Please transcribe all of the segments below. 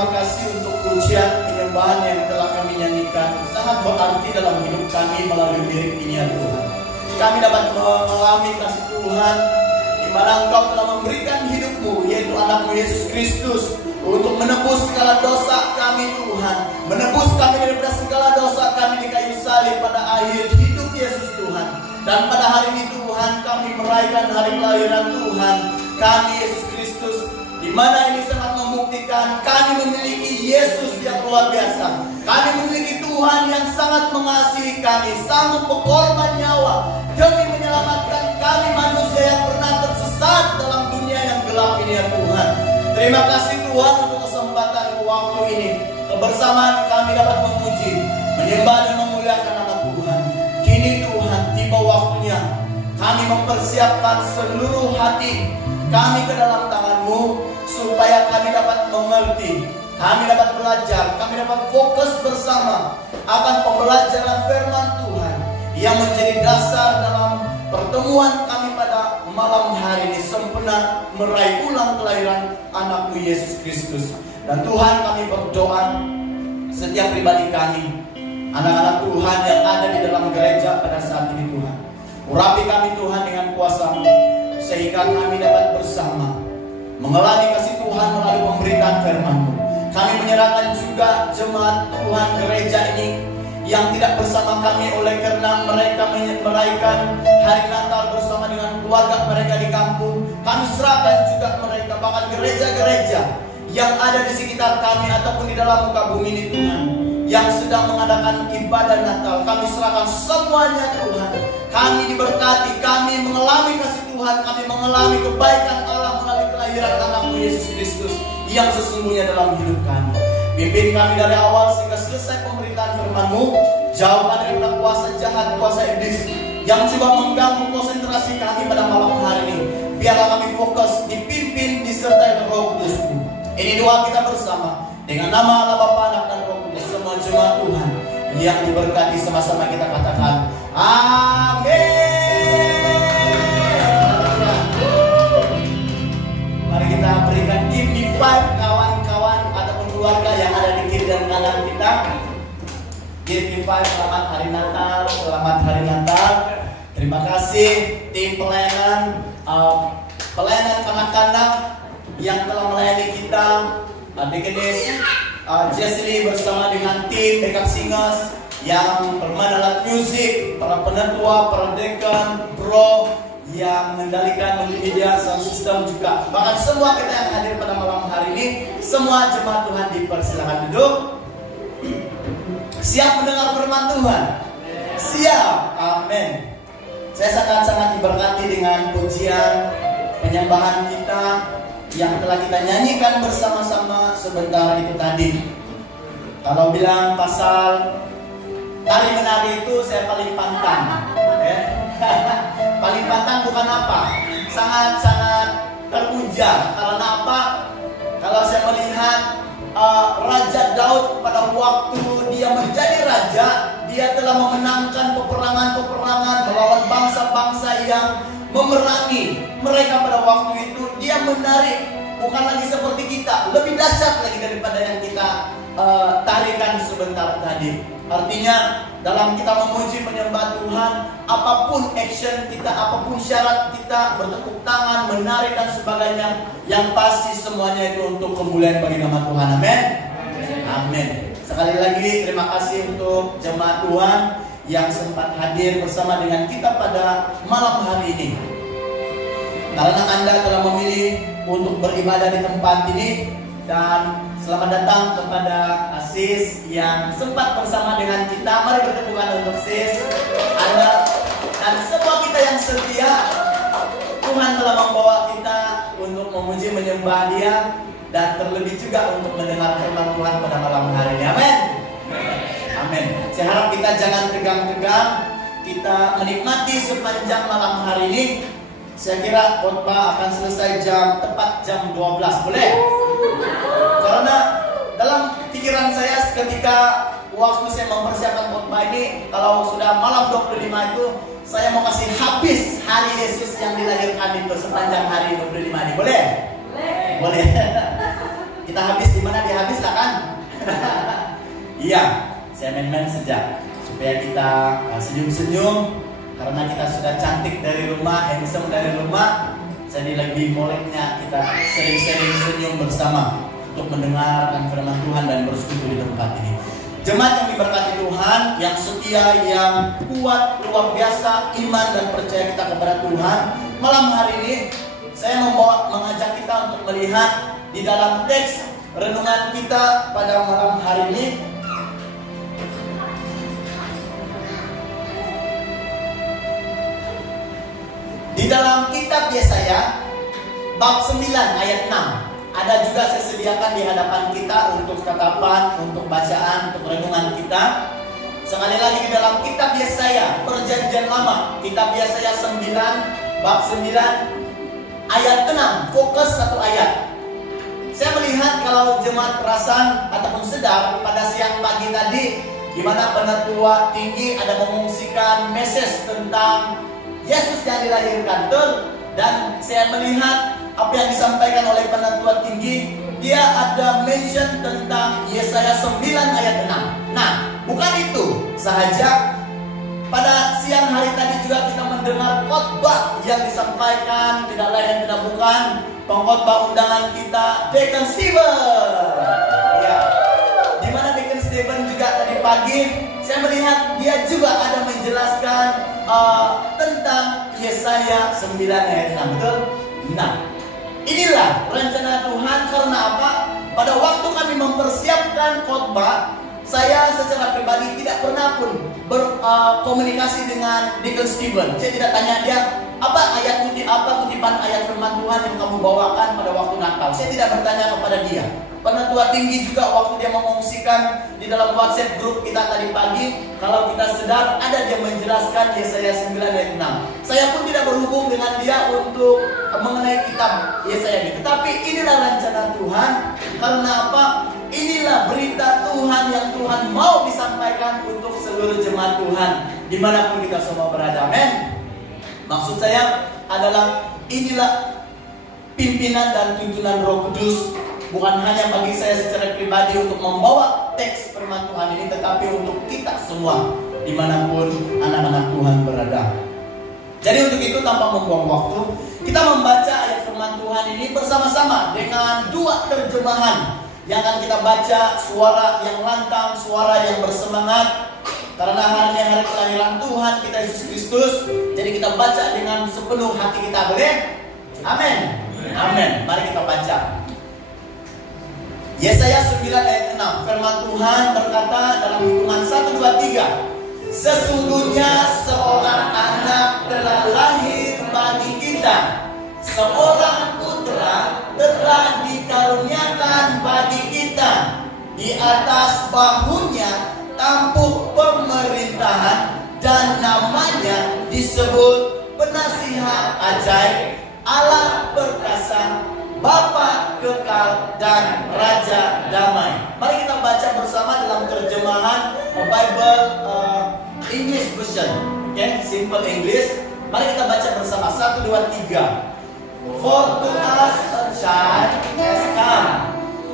terima kasih untuk pujian penyembahan yang telah kami nyanyikan. Sangat berarti dalam hidup kami melalui lirik ini ya Tuhan. Kami dapat mengalami kasih Tuhan di mana Engkau telah memberikan hidupmu, yaitu anakmu Yesus Kristus, untuk menebus segala dosa kami Tuhan. Menebus kami daripada segala dosa kami di kayu salib pada akhir hidup Yesus Tuhan. Dan pada hari ini Tuhan kami merayakan hari kelahiran Tuhan kami Yesus Kristus, di mana ini sangat membuktikan kami memiliki Yesus yang luar biasa. Kami memiliki Tuhan yang sangat mengasihi kami, sanggup berkorban nyawa demi menyelamatkan kami manusia yang pernah tersesat dalam dunia yang gelap ini ya Tuhan. Terima kasih Tuhan untuk kesempatan waktu ini. Kebersamaan kami dapat memuji, menyembah dan memuliakan nama Tuhan. Kini Tuhan tiba waktunya kami mempersiapkan seluruh hati kami ke dalam tangan-Mu, supaya kami dapat mengerti, kami dapat belajar, kami dapat fokus bersama akan pembelajaran firman Tuhan yang menjadi dasar dalam pertemuan kami pada malam hari ini, sempena meraih ulang kelahiran anakmu Yesus Kristus. Dan Tuhan, kami berdoa setiap pribadi kami, anak-anak Tuhan yang ada di dalam gereja pada saat ini Tuhan, urapi kami Tuhan dengan kuasa-Mu, sehingga kami dapat bersama mengalami kasih Tuhan melalui pemberitaan firman-Mu. Kami menyerahkan juga jemaat Tuhan gereja ini yang tidak bersama kami oleh karena mereka merayakan hari Natal bersama dengan keluarga mereka di kampung. Kami serahkan juga mereka, bahkan gereja-gereja yang ada di sekitar kami ataupun di dalam muka bumi ini Tuhan, yang sedang mengadakan ibadah Natal. Kami serahkan semuanya Tuhan. Kami diberkati, kami mengalami kasih Tuhan, kami mengalami kebaikan Allah melalui kelahiran anakmu Yesus Kristus yang sesungguhnya dalam hidup kami. Pimpin kami dari awal sehingga selesai pemberitaan firman-Mu. Jauhkan daripada kuasa jahat, kuasa iblis yang coba mengganggu konsentrasi kami pada malam hari ini. Biarlah kami fokus, dipimpin, disertai Roh Kudus-Mu. Ini doa kita bersama dengan nama Allah Bapa, Anak dan Roh Kudus. Semua jemaat Tuhan yang diberkati sama-sama kita katakan amin. Mari kita berikan give me five kawan-kawan ataupun keluarga yang ada di kiri dan kanan kita. Give me five, selamat hari Natal, selamat hari Natal. Terima kasih tim pelayanan kanak-kanak yang telah melayani kita, Dekenes Jesli bersama dengan tim backup singers yang bermain alat musik, para penetua, para dekan, bro yang mengendalikan multimedia, sound system juga, bahkan semua kita yang hadir pada malam hari ini. Semua jemaat Tuhan dipersilakan duduk. Siap mendengar firman Tuhan? Siap, amin. Saya sangat-sangat diberkati dengan pujian penyembahan kita yang telah kita nyanyikan bersama-sama sebentar itu tadi. Kalau bilang pasal tari menari itu saya paling pantang, paling pantang bukan apa, sangat-sangat terpuja. Karena apa? Kalau saya melihat Raja Daud pada waktu dia menjadi raja, dia telah memenangkan peperangan-peperangan melawan bangsa-bangsa yang memerangi mereka pada waktu itu. Dia menarik, bukan lagi seperti kita, lebih dahsyat lagi daripada yang kita tarikan sebentar tadi. Artinya dalam kita memuji menyembah Tuhan, apapun action kita, apapun syarat kita, bertepuk tangan, menari dan sebagainya, yang pasti semuanya itu untuk kemuliaan bagi nama Tuhan. Amin. Amin. Sekali lagi terima kasih untuk jemaat Tuhan yang sempat hadir bersama dengan kita pada malam hari ini. Karena Anda telah memilih untuk beribadah di tempat ini, dan selamat datang kepada Sis yang sempat bersama dengan kita. Mari bertepuk tangan untuk Sis, Anda dan semua kita yang setia. Tuhan telah membawa kita untuk memuji menyembah Dia, dan terlebih juga untuk mendengar firman Tuhan pada malam hari ini. Amin. Amin. Saya harap kita jangan tegang-tegang, kita menikmati sepanjang malam hari ini. Saya kira khotbah akan selesai tepat jam 12. Boleh? Karena dalam pikiran saya ketika waktu saya mempersiapkan khotbah ini, kalau sudah malam 25 itu, saya mau kasih habis hari Yesus yang dilahirkan itu sepanjang hari 25 ini. Boleh? Boleh. Kita habis di mana? Dia habis lah kan? Iya, saya main-main saja supaya kita senyum-senyum karena kita sudah cantik dari rumah, handsome dari rumah. Jadi lebih moleknya kita sering-sering senyum bersama untuk mendengarkan firman Tuhan dan bersekutu di tempat ini. Jemaat yang diberkati Tuhan, yang setia, yang kuat, luar biasa iman dan percaya kita kepada Tuhan. Malam hari ini saya mengajak kita untuk melihat di dalam teks renungan kita pada malam hari ini. Di dalam kitab Yesaya bab 9 ayat 6. Ada juga saya sediakan di hadapan kita untuk tatapan, untuk bacaan, untuk renungan kita. Sekali lagi di dalam kitab Yesaya Perjanjian Lama, kitab Yesaya 9 bab 9 ayat 6, fokus satu ayat. Saya melihat kalau jemaat perasan ataupun sedar pada siang pagi tadi, di mana penatua tinggi ada mengungsikan message tentang Yesus yang dilahirkan, dan saya melihat apa yang disampaikan oleh penatua tinggi, dia ada mention tentang Yesaya 9 ayat 6. Nah, bukan itu sahaja. Pada siang hari tadi juga kita mendengar khotbah yang disampaikan, tidak lain tidak bukan pengkhotbah undangan kita, Deacon Steven. Ya, di mana Deacon Steven juga tadi pagi saya melihat dia juga ada menjelaskan tentang Yesaya 9 ayat 6. Betul? Nah, inilah rencana Tuhan. Karena apa? Pada waktu kami mempersiapkan khotbah, saya secara pribadi tidak pernah pun berkomunikasi dengan Deacon Steven. Saya tidak tanya dia, apa kutipan ayat firman Tuhan yang kamu bawakan pada waktu Natal. Saya tidak bertanya kepada dia. Penatua tinggi juga waktu dia mengungsikan di dalam WhatsApp grup kita tadi pagi, kalau kita sedar ada dia menjelaskan Yesaya 9 ayat 6. Saya pun tidak berhubung dengan dia untuk mengenai kitab Yesaya ini. Tetapi inilah rencana Tuhan. Karena apa? Inilah berita Tuhan yang Tuhan mau disampaikan untuk seluruh jemaat Tuhan dimanapun kita semua berada. Amin. Maksud saya adalah inilah pimpinan dan tuntunan Roh Kudus, bukan hanya bagi saya secara pribadi untuk membawa teks firman Tuhan ini, tetapi untuk kita semua dimanapun anak-anak Tuhan berada. Jadi untuk itu tanpa membuang waktu, kita membaca ayat firman Tuhan ini bersama-sama dengan dua terjemahan yang akan kita baca, suara yang lantang, suara yang bersemangat. Karena hari ini hari kelahiran Tuhan kita Yesus Kristus, jadi kita baca dengan sepenuh hati kita, boleh? Amin. Amin. Mari kita baca. Yesaya 9 ayat 6. Firman Tuhan berkata dalam hitungan 1, 2, 3. Sesungguhnya seorang anak telah lahir bagi kita, seorang putra telah dikaruniakan bagi kita. Di atas bahunya tampuk pemerintahan, dan namanya disebut Penasihat Ajaib, Allah Perkasa, Bapa Kekal, dan Raja Damai. Mari kita baca bersama dalam terjemahan Bible English Version. Okay? Simple English. Mari kita baca bersama. 1, 2, 3. For to us a child has come,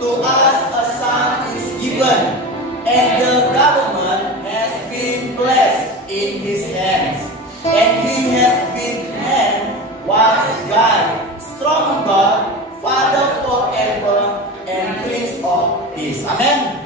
to us a son is given, and the government has been blessed in his hands, and he has been named Wise God, Strong God, Father forever, and Prince of Peace. Amin.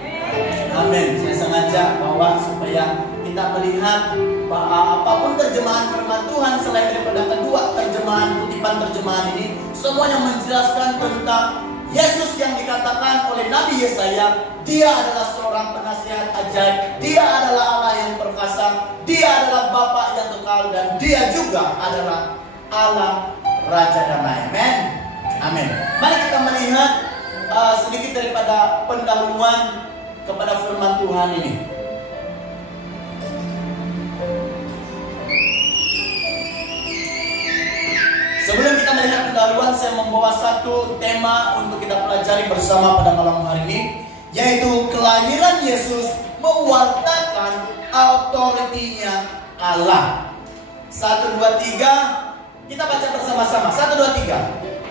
Amin. Saya sengaja bawa supaya kita melihat bahwa apapun terjemahan firman Tuhan selain daripada kedua terjemahan, kutipan terjemahan ini, semuanya menjelaskan tentang Yesus yang dikatakan oleh Nabi Yesaya. Dia adalah seorang penasihat ajaib, dia adalah Allah yang perkasa, dia adalah Bapa yang kekal, dan dia juga adalah Allah Raja Damai. Amin. Amin. Mari kita melihat sedikit daripada pendahuluan kepada firman Tuhan ini. Sebelum kita melihat pendahuluan, saya membawa satu tema untuk kita pelajari bersama pada malam hari ini, yaitu kelahiran Yesus mewartakan autoritinya Allah. 1, 2, 3. Kita baca bersama-sama. 1, 2, 3.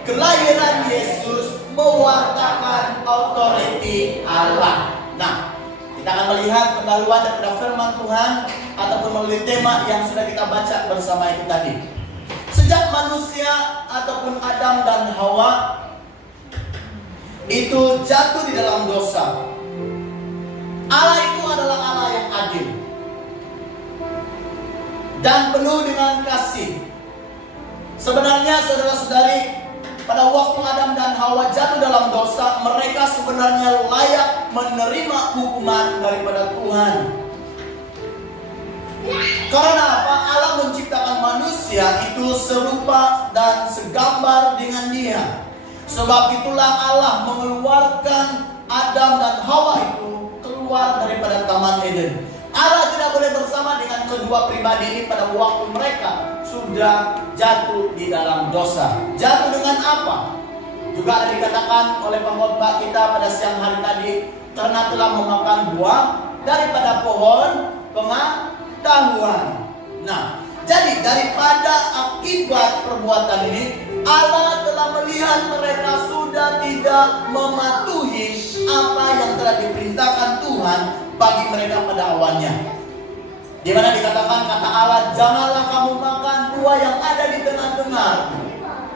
kelahiran Yesus mewartakan authority Allah. Nah, kita akan melihat pendahuluan daripada firman Tuhan ataupun melalui tema yang sudah kita baca bersama itu tadi. Sejak manusia ataupun Adam dan Hawa itu jatuh di dalam dosa, Allah itu adalah Allah yang adil dan penuh dengan kasih. Sebenarnya saudara-saudari, pada waktu Adam dan Hawa jatuh dalam dosa, mereka sebenarnya layak menerima hukuman daripada Tuhan. Karena apa? Allah menciptakan manusia itu serupa dan segambar dengan Dia. Sebab itulah Allah mengeluarkan Adam dan Hawa itu keluar daripada Taman Eden. Allah tidak boleh bersama dengan kedua pribadi ini pada waktu mereka sudah jatuh di dalam dosa. Jatuh dengan apa? Juga ada dikatakan oleh pengkhotbah kita pada siang hari tadi, karena telah memakan buah daripada pohon pengetahuan. Nah, jadi daripada akibat perbuatan ini, Allah telah melihat mereka sudah tidak mematuhi apa yang telah diperintahkan Tuhan bagi mereka pada awalnya. Di mana dikatakan kata Allah, janganlah kamu makan buah yang ada di tengah-tengah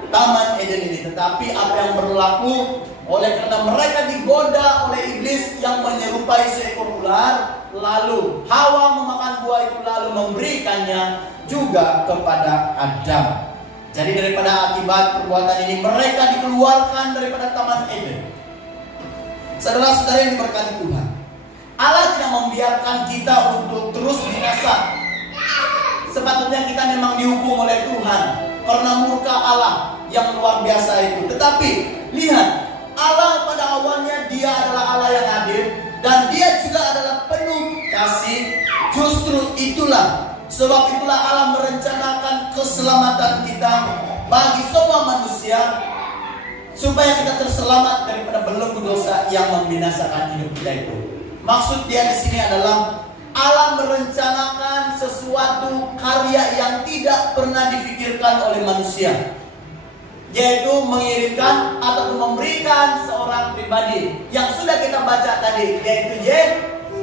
Taman Eden ini. Tetapi apa yang berlaku, oleh karena mereka digoda oleh iblis yang menyerupai seekor ular, lalu Hawa memakan buah itu lalu memberikannya juga kepada Adam. Jadi daripada akibat perbuatan ini mereka dikeluarkan daripada Taman Eden. Saudara-saudara yang diberkati Tuhan, Allah tidak membiarkan kita untuk terus binasa. Sepatutnya kita memang dihukum oleh Tuhan karena murka Allah yang luar biasa itu. Tetapi lihat, Allah pada awalnya Dia adalah Allah yang adil dan Dia juga adalah penuh kasih. Justru itulah, sebab itulah Allah merencanakan keselamatan kita bagi semua manusia, supaya kita terselamat daripada belenggu dosa yang membinasakan hidup kita itu. Maksud Dia di sini adalah Allah merencanakan sesuatu karya yang tidak pernah difikirkan oleh manusia, yaitu mengirimkan ataupun memberikan seorang pribadi yang sudah kita baca tadi, yaitu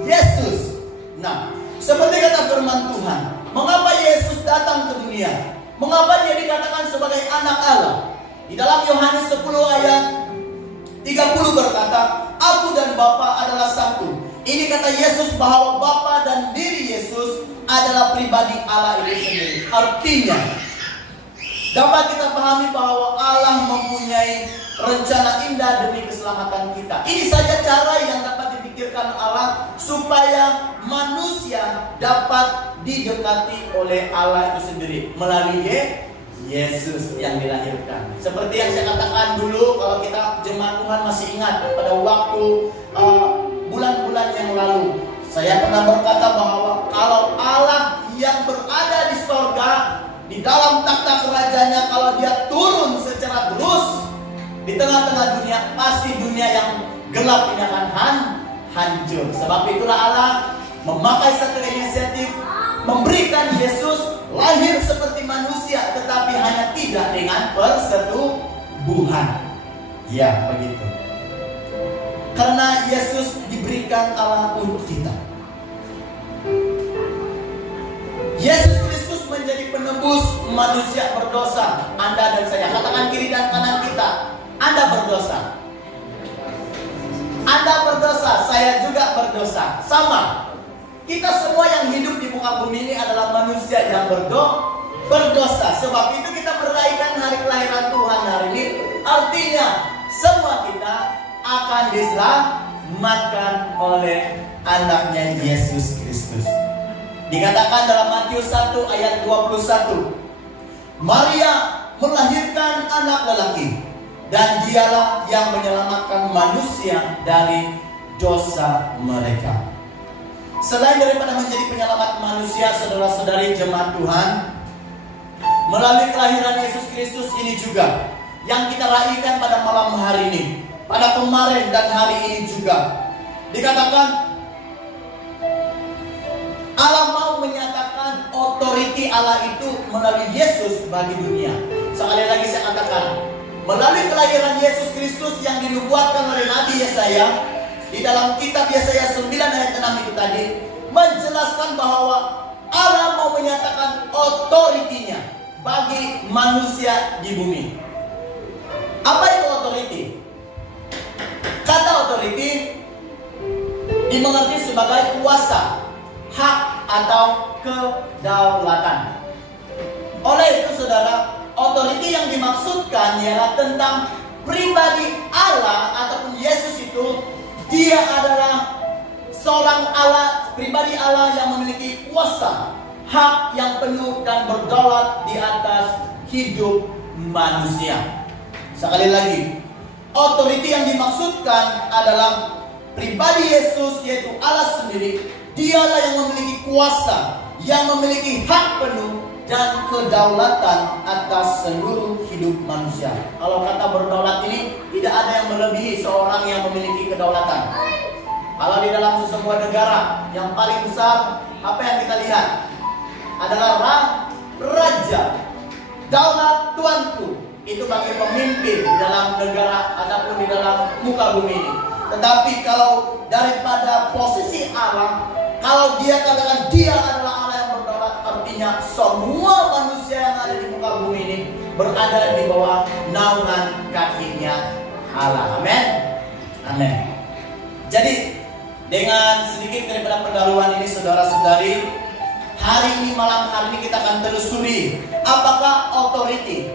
Yesus. Nah, seperti kata firman Tuhan, mengapa Yesus datang ke dunia? Mengapa Dia dikatakan sebagai anak Allah? Di dalam Yohanes 10 ayat 30 berkata, Aku dan Bapa adalah satu. Ini kata Yesus bahwa Bapa dan diri Yesus adalah pribadi Allah itu sendiri. Artinya, dapat kita pahami bahwa Allah mempunyai rencana indah demi keselamatan kita. Ini saja cara yang dapat dipikirkan Allah supaya manusia dapat didekati oleh Allah itu sendiri melalui Yesus yang dilahirkan. Seperti yang saya katakan dulu, kalau kita jemaat Tuhan masih ingat pada waktu bulan-bulan yang lalu, saya pernah berkata bahwa kalau Allah yang berada di sorga, di dalam takhta kerajaannya, kalau Dia turun secara terus di tengah-tengah dunia, pasti dunia yang gelap ini akan hancur. Sebab itulah Allah memakai satu inisiatif, memberikan Yesus lahir seperti manusia, tetapi hanya tidak dengan persetubuhan. Ya, begitu. Karena Yesus diberikan Allah untuk kita. Yesus Kristus menjadi penebus manusia berdosa. Anda dan saya, katakan kiri dan kanan kita, Anda berdosa. Anda berdosa, saya juga berdosa. Sama. Kita semua yang hidup di muka bumi ini adalah manusia yang berdosa. Sebab itu kita merayakan hari kelahiran Tuhan hari ini. Artinya semua kita akan diselamatkan oleh anaknya Yesus Kristus. Dikatakan dalam Matius 1 ayat 21, Maria melahirkan anak lelaki, dan Dialah yang menyelamatkan manusia dari dosa mereka. Selain daripada menjadi penyelamat manusia, saudara-saudari jemaat Tuhan, melalui kelahiran Yesus Kristus ini juga yang kita raihkan pada malam hari ini, pada kemarin dan hari ini juga, dikatakan Allah mau menyatakan otoriti Allah itu melalui Yesus bagi dunia. Sekali lagi saya katakan, melalui kelahiran Yesus Kristus yang dinubuatkan oleh Nabi Yesaya di dalam kitab Yesaya 9 ayat 6 itu tadi, menjelaskan bahwa Allah mau menyatakan otoritinya bagi manusia di bumi. Apa itu otoriti? Kata otoriti dimengerti sebagai kuasa, hak atau kedaulatan. Oleh itu saudara, otoriti yang dimaksudkan ialah tentang pribadi Allah ataupun Yesus itu. Dia adalah seorang Allah, pribadi Allah yang memiliki kuasa, hak yang penuh dan berdaulat di atas hidup manusia. Sekali lagi, otoriti yang dimaksudkan adalah pribadi Yesus, yaitu Allah sendiri. Dialah yang memiliki kuasa, yang memiliki hak penuh dan kedaulatan atas seluruh hidup manusia. Kalau kata berdaulat ini, tidak ada yang melebihi seorang yang memiliki kedaulatan. Kalau di dalam sebuah negara yang paling besar, apa yang kita lihat adalah raja, daulat tuanku. Itu bagi pemimpin di dalam negara ataupun di dalam muka bumi ini. Tetapi kalau daripada posisi Allah, kalau dia katakan dia adalah Allah yang berdaulat, artinya semua manusia yang ada di muka bumi ini berada di bawah naungan kakinya Allah. Amin. Amin. Jadi dengan sedikit daripada pendahuluan ini, saudara-saudari, hari ini, malam hari ini kita akan telusuri apakah otoriti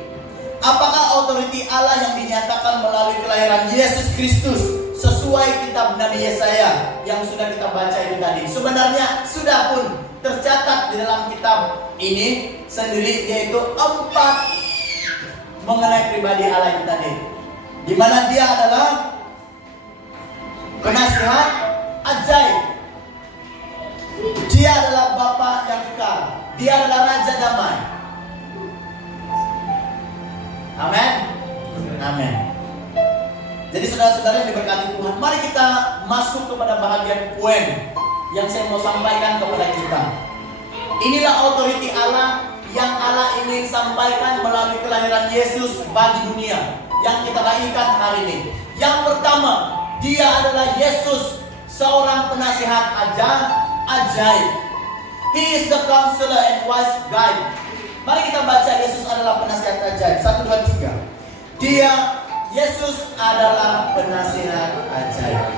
Allah yang dinyatakan melalui kelahiran Yesus Kristus sesuai kitab Nabi Yesaya yang sudah kita baca itu tadi. Sebenarnya sudah pun tercatat di dalam kitab ini sendiri, yaitu 4 mengenai pribadi Allah itu tadi, di mana dia adalah penasihat ajaib, dia adalah Bapa yang kekal, dia adalah Raja damai. Amin. Amin. Jadi saudara-saudara yang diberkati Tuhan, mari kita masuk kepada bahagian poin yang saya mau sampaikan kepada kita. Inilah otoriti Allah yang Allah ingin sampaikan melalui kelahiran Yesus bagi dunia yang kita raihkan hari ini. Yang pertama, dia adalah Yesus, seorang penasihat ajaib. He is the counselor and wise guide. Mari kita baca, Yesus adalah penasihat ajaib. 1, 2, 3. Yesus adalah penasihat ajaib.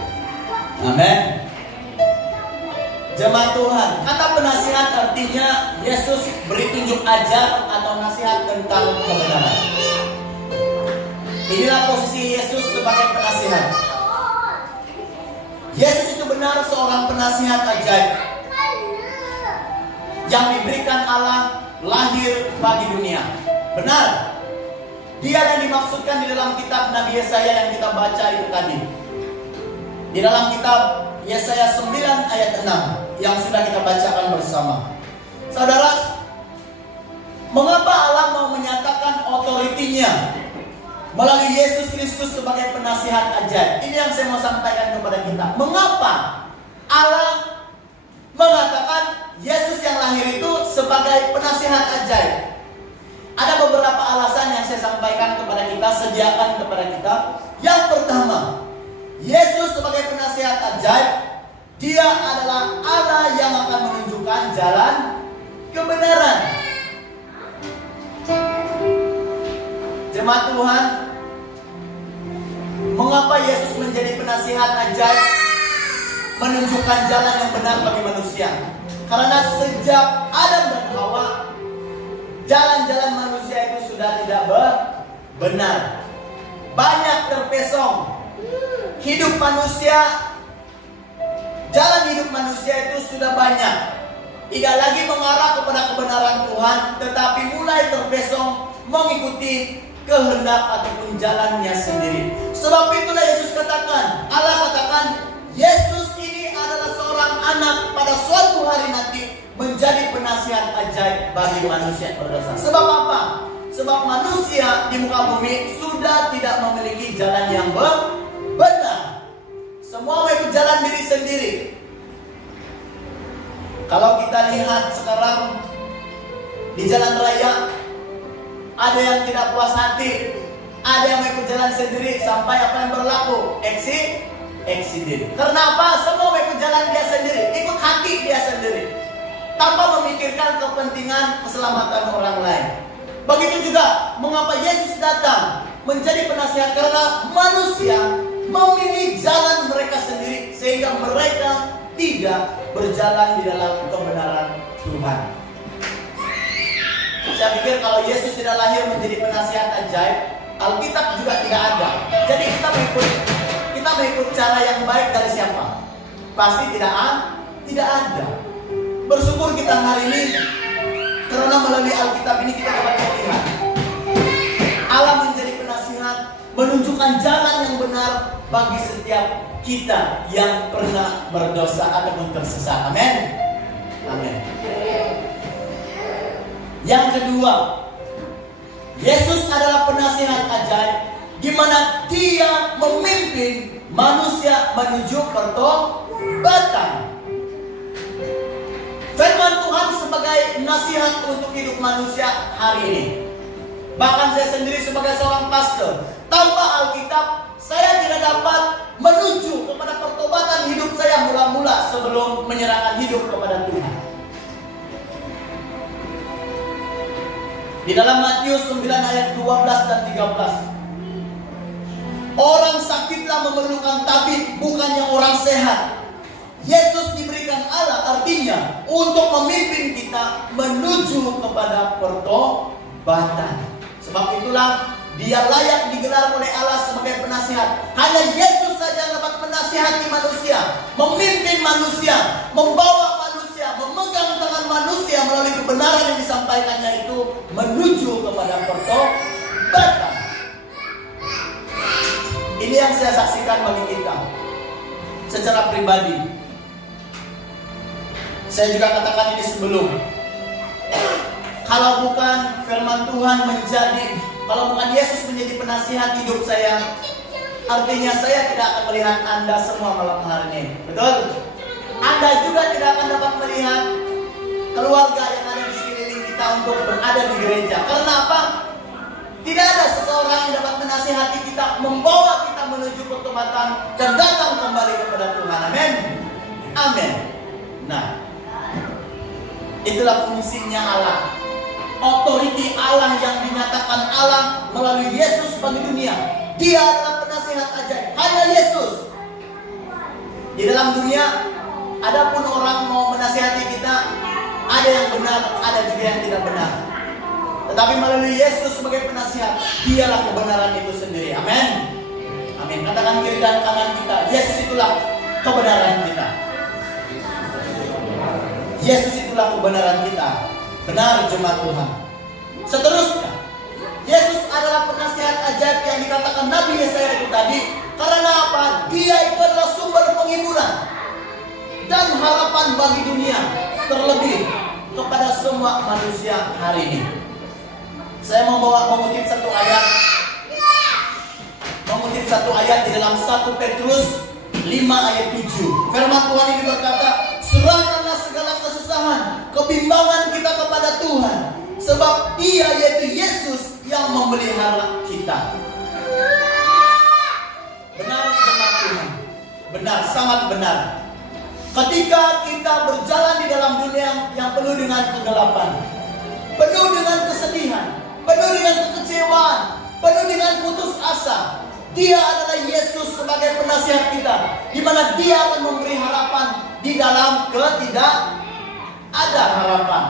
Amin. Jemaat Tuhan, kata penasihat artinya Yesus beri tunjuk ajar atau nasihat tentang kebenaran. Inilah posisi Yesus sebagai penasihat. Yesus itu benar seorang penasihat ajaib yang diberikan Allah lahir bagi dunia. Benar. Dia yang dimaksudkan di dalam kitab Nabi Yesaya yang kita baca itu tadi. Di dalam kitab Yesaya 9 ayat 6 yang sudah kita bacakan bersama. Saudara, mengapa Allah mau menyatakan otoritinya melalui Yesus Kristus sebagai penasihat ajaib? Ini yang saya mau sampaikan kepada kita. Mengapa Allah mengatakan Yesus yang lahir itu sebagai penasihat ajaib? Ada beberapa alasan yang saya sampaikan kepada kita, sediakan kepada kita. Yang pertama, Yesus sebagai penasihat ajaib, dia adalah Allah yang akan menunjukkan jalan kebenaran. Jemaat Tuhan, mengapa Yesus menjadi penasihat ajaib, menunjukkan jalan yang benar bagi manusia? Karena sejak Adam dan Hawa, jalan-jalan manusia itu sudah tidak benar. Banyak terpesong. Hidup manusia, jalan hidup manusia itu sudah banyak. Tidak lagi mengarah kepada kebenaran Tuhan, tetapi mulai terpesong mengikuti kehendak ataupun jalannya sendiri. Sebab itulah Yesus katakan, Allah katakan, Yesus ini adalah seorang anak pada suatu hari nanti menjadi penasihat ajaib bagi manusia berdosa. Sebab apa? Sebab manusia di muka bumi sudah tidak memiliki jalan yang benar. Semua itu jalan diri sendiri. Kalau kita lihat sekarang di jalan raya, ada yang tidak puas hati, Ada yang mau ikut jalan sendiri sampai apa yang berlaku? Eksiden. Karena apa? Semua mau ikut jalan dia sendiri, ikut hati dia sendiri, tanpa memikirkan kepentingan keselamatan orang lain. Begitu juga mengapa Yesus datang menjadi penasihat, karena manusia memilih jalan mereka sendiri sehingga mereka tidak berjalan di dalam kebenaran Tuhan. Saya pikir kalau Yesus tidak lahir menjadi penasihat ajaib, Alkitab juga tidak ada. Jadi kita mengikut cara yang baik dari siapa? Pasti tidak ada. Bersyukur kita hari ini karena melalui Alkitab ini kita dapat melihat Allah menjadi penasihat, menunjukkan jalan yang benar bagi setiap kita yang pernah berdosa ataupun tersesat. Amin. Amin. Yang kedua, Yesus adalah penasihat ajaib di mana dia memimpin manusia menuju pertobatan. Firman Tuhan sebagai nasihat untuk hidup manusia hari ini. Bahkan saya sendiri sebagai seorang pastor, tanpa Alkitab saya tidak dapat menuju kepada pertobatan hidup saya mula-mula sebelum menyerahkan hidup kepada Tuhan. Di dalam Matius 9 ayat 12 dan 13. Orang sakitlah memerlukan tabib, bukannya orang sehat. Yesus diberikan Allah artinya untuk memimpin kita menuju kepada pertobatan. Sebab itulah dia layak digelar oleh Allah sebagai penasihat. Hanya Yesus saja yang dapat menasihati manusia, memimpin manusia, membawa manusia, memegang tangan manusia melalui kebenaran yang disampaikannya itu menuju kepada pertobatan. Ini yang saya saksikan bagi kita secara pribadi. Saya juga katakan ini sebelum. Kalau bukan firman Tuhan kalau bukan Yesus menjadi penasihat hidup saya, artinya saya tidak akan melihat Anda semua malam hari ini. Betul? Anda juga tidak akan dapat melihat keluarga yang ada di sekeliling kita untuk berada di gereja. Karena apa? Tidak ada seseorang yang dapat menasihati kita, membawa kita menuju pertobatan dan datang kembali kepada Tuhan. Amin. Amin. Nah, itulah fungsinya Allah. Otoriti Allah yang dinyatakan Allah melalui Yesus bagi dunia. Dia adalah penasihat ajaib. Hanya Yesus. Di dalam dunia, adapun orang mau menasihati kita, ada yang benar, ada juga yang tidak benar. Tetapi melalui Yesus sebagai penasihat, dialah kebenaran itu sendiri. Amin. Amin. Katakan kiri dan kanan kita, Yesus itulah kebenaran kita. Yesus itulah kebenaran kita. Benar jemaat Tuhan. Seterusnya, Yesus adalah penasihat ajaib yang dikatakan Nabi Yesaya itu tadi. Karena apa? Dia itu adalah sumber penghiburan dan harapan bagi dunia, terlebih kepada semua manusia hari ini. Saya mengutip satu ayat di dalam 1 Petrus 5 ayat 7. Firman Tuhan ini berkata, serahkanlah segala kesusahan, kebimbangan kita kepada Tuhan, sebab Dia yaitu Yesus yang memelihara kita. Benar jemaat Tuhan. Benar, sangat benar. Ketika kita berjalan di dalam dunia yang penuh dengan kegelapan, penuh dengan kesedihan, penuh dengan kekecewaan, penuh dengan putus asa, Dia adalah Yesus sebagai penasihat kita, di mana Dia akan memberi harapan di dalam ketidak ada harapan.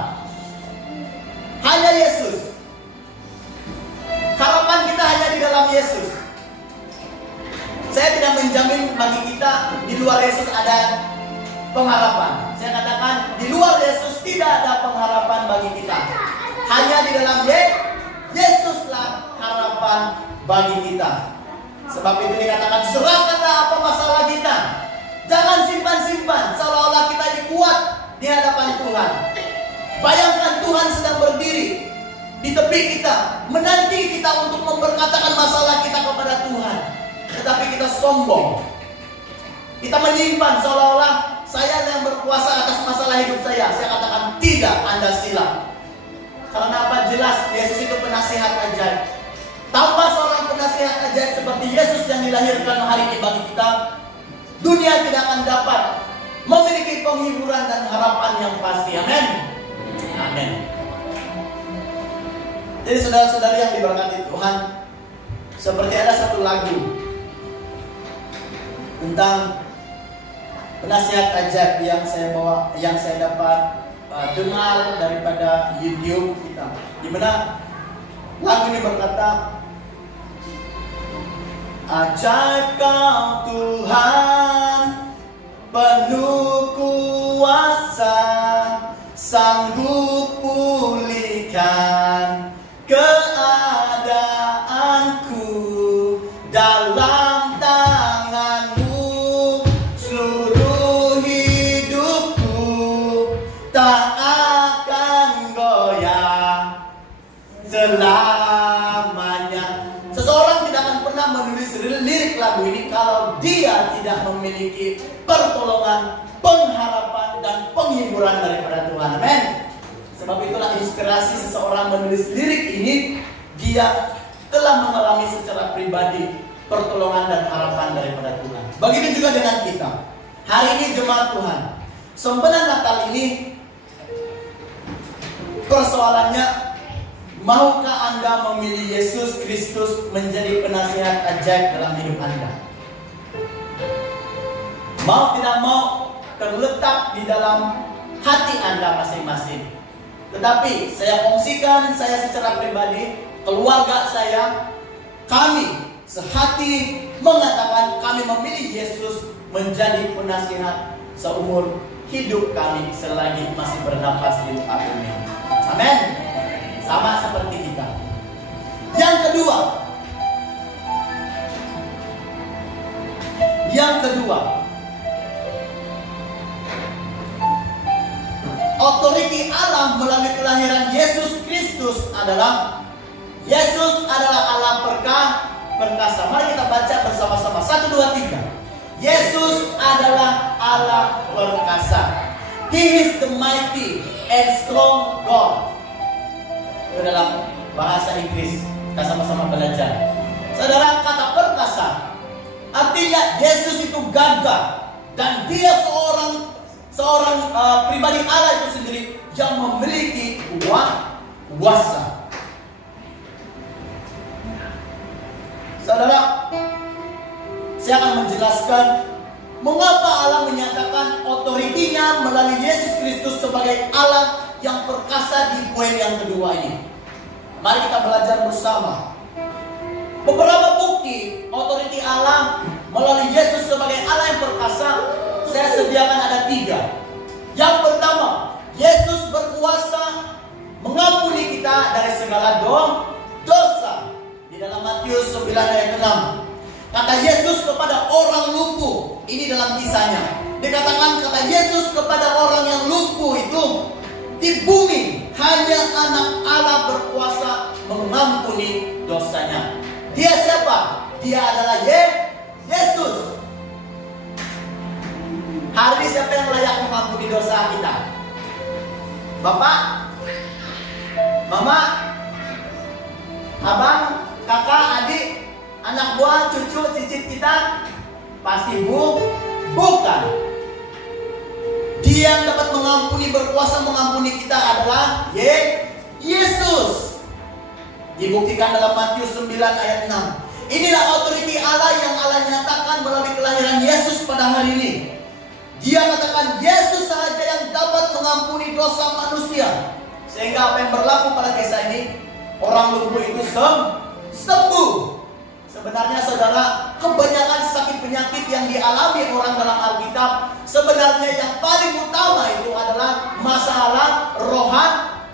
Hanya Yesus. Harapan kita hanya di dalam Yesus. Saya tidak menjamin bagi kita di luar Yesus ada pengharapan. Saya katakan di luar Yesus tidak ada pengharapan bagi kita. Hanya di dalam Yesuslah harapan bagi kita. Sebab itu dikatakan serahkanlah apa masalah kita. Jangan simpan-simpan seolah-olah kita ini kuat di hadapan Tuhan. Bayangkan Tuhan sedang berdiri di tepi kita, menanti kita untuk memperkatakan masalah kita kepada Tuhan. Tetapi kita sombong. Kita menyimpan seolah-olah saya yang berkuasa atas masalah hidup saya. Saya katakan tidak, Anda silap. Karena apa? Jelas Yesus itu penasihat ajaib. Tanpa seorang penasihat ajaib seperti Yesus yang dilahirkan hari ini bagi kita, dunia tidak akan dapat memiliki penghiburan dan harapan yang pasti. Amin. Amin. Jadi saudara-saudari yang diberkati Tuhan, seperti ada satu lagu tentang penasihat ajaib yang saya dapat dengar daripada YouTube kita, di mana lagu ini berkata, ajaib Kau Tuhan, penuh kuasa, sanggup pulihkan keadaanku, dalam tangan-Mu seluruh hidupku tak akan goyah selamanya. Seseorang tidak akan pernah menulis lirik lagu ini kalau dia tidak memiliki pertolongan, pengharapan, dan penghiburan daripada Tuhan. Amin. Sebab itulah inspirasi seseorang menulis lirik ini, dia telah mengalami secara pribadi pertolongan dan harapan daripada Tuhan. Begitu juga dengan kita. Hari ini jemaat Tuhan, sembenan Natal ini persoalannya, maukah Anda memilih Yesus Kristus menjadi penasihat ajaib dalam hidup Anda? Mau tidak mau terletak di dalam hati Anda masing-masing. Tetapi saya kongsikan, saya secara pribadi, keluarga saya, kami sehati mengatakan kami memilih Yesus menjadi penasihat seumur hidup kami selagi masih bernapas di muka bumi. Amin. Sama seperti kita. Yang kedua, otoriti Allah melalui kelahiran Yesus Kristus adalah Yesus adalah Allah perkasa. Mari kita baca bersama-sama. 1, 2, 3. Yesus adalah Allah perkasa. He is the mighty and strong God. Itu dalam bahasa Inggris. Kita sama-sama belajar. Saudara, kata perkasa artinya Yesus itu gagah, dan dia seorang pribadi Allah itu sendiri yang memiliki kuasa. Saudara, saya akan menjelaskan mengapa Allah menyatakan otoritinya melalui Yesus Kristus sebagai Allah yang perkasa di poin yang kedua ini. Mari kita belajar bersama. Beberapa bukti otoriti Allah melalui Yesus sebagai Allah yang perkasa saya sediakan ada 3. Yang pertama, Yesus berkuasa mengampuni kita dari segala dosa. Di dalam Matius 9 ayat 6. Kata Yesus kepada orang lumpuh, ini dalam kisahnya. Dikatakan kata Yesus kepada orang yang lumpuh itu, di bumi hanya Anak Allah berkuasa mengampuni dosanya. Dia siapa? Dia adalah Yesus. Hari ini siapa yang layak mengampuni dosa kita? Bapak? Mama? Abang? Kakak? Adik? Anak buah? Cucu? Cicit kita? Pasti bukan. Dia yang dapat mengampuni, berkuasa mengampuni kita adalah Yesus. Dibuktikan dalam Matius 9 ayat 6. Inilah otoriti Allah yang Allah nyatakan melalui kelahiran Yesus pada hari ini. Dia katakan Yesus sahaja yang dapat mengampuni dosa manusia. Sehingga apa yang berlaku pada kisah ini, orang lumpuh itu sembuh. Sebenarnya saudara, kebanyakan sakit penyakit yang dialami orang dalam Alkitab, sebenarnya yang paling utama itu adalah masalah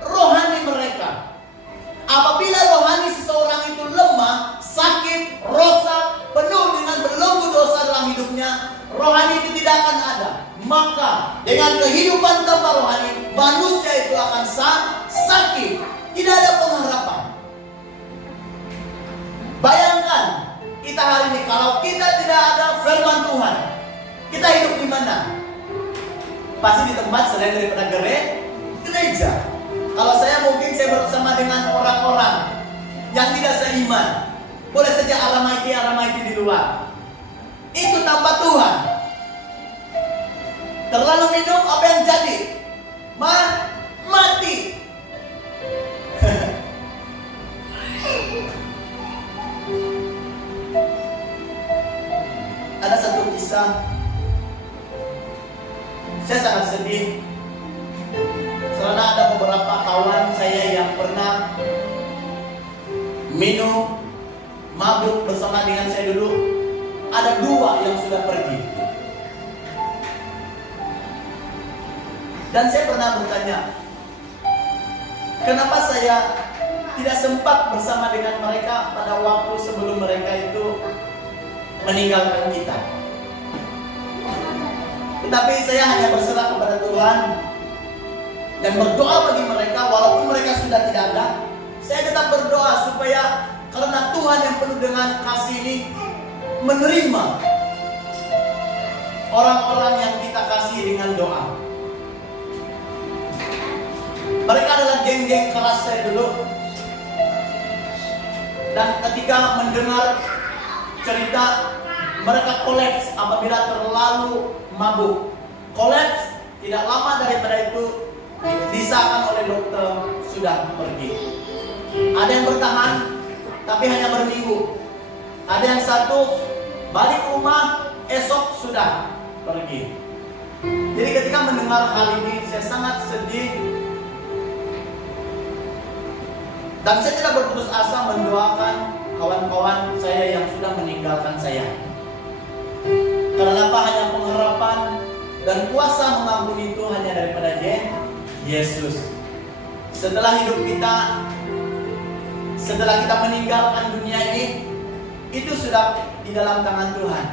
rohani mereka. Apabila rohani seseorang itu lemah, sakit, rosak, penuh dengan belenggu dosa dalam hidupnya, rohani itu tidak akan ada. Maka dengan kehidupan tanpa rohani, manusia itu akan sakit. Tidak ada pengharapan. Bayangkan kita hari ini, kalau kita tidak ada firman Tuhan, kita hidup di mana? Pasti di tempat selain daripada gereja. Kalau saya mungkin saya bersama dengan orang-orang yang tidak seiman. Boleh saja Aramaiti di luar. Itu tanpa Tuhan. Terlalu minum, apa yang jadi? Mati. Ada satu kisah, saya sangat sedih karena ada beberapa kawan saya yang pernah minum, mabuk bersama dengan saya dulu. Ada 2 yang sudah pergi. Dan saya pernah bertanya, kenapa saya tidak sempat bersama dengan mereka pada waktu sebelum mereka itu meninggalkan kita. Tetapi saya hanya berserah kepada Tuhan dan berdoa bagi mereka. Walaupun mereka sudah tidak ada, saya tetap berdoa supaya karena Tuhan yang penuh dengan kasih ini menerima orang-orang yang kita kasih dengan doa. Mereka adalah geng-geng keras saya dulu. Dan ketika mendengar cerita, mereka kolaps apabila terlalu mabuk. Kolaps, tidak lama daripada itu disahkan oleh dokter sudah pergi. Ada yang bertahan tapi hanya berminggu. Ada yang satu balik rumah, esok sudah pergi. Jadi ketika mendengar hal ini, saya sangat sedih. Dan saya tidak berputus asa mendoakan kawan-kawan saya yang sudah meninggalkan saya. Karena apa? Hanya pengharapan dan kuasa mengampuni itu hanya daripada Yesus. Setelah hidup kita, setelah kita meninggalkan dunia ini, itu sudah di dalam tangan Tuhan.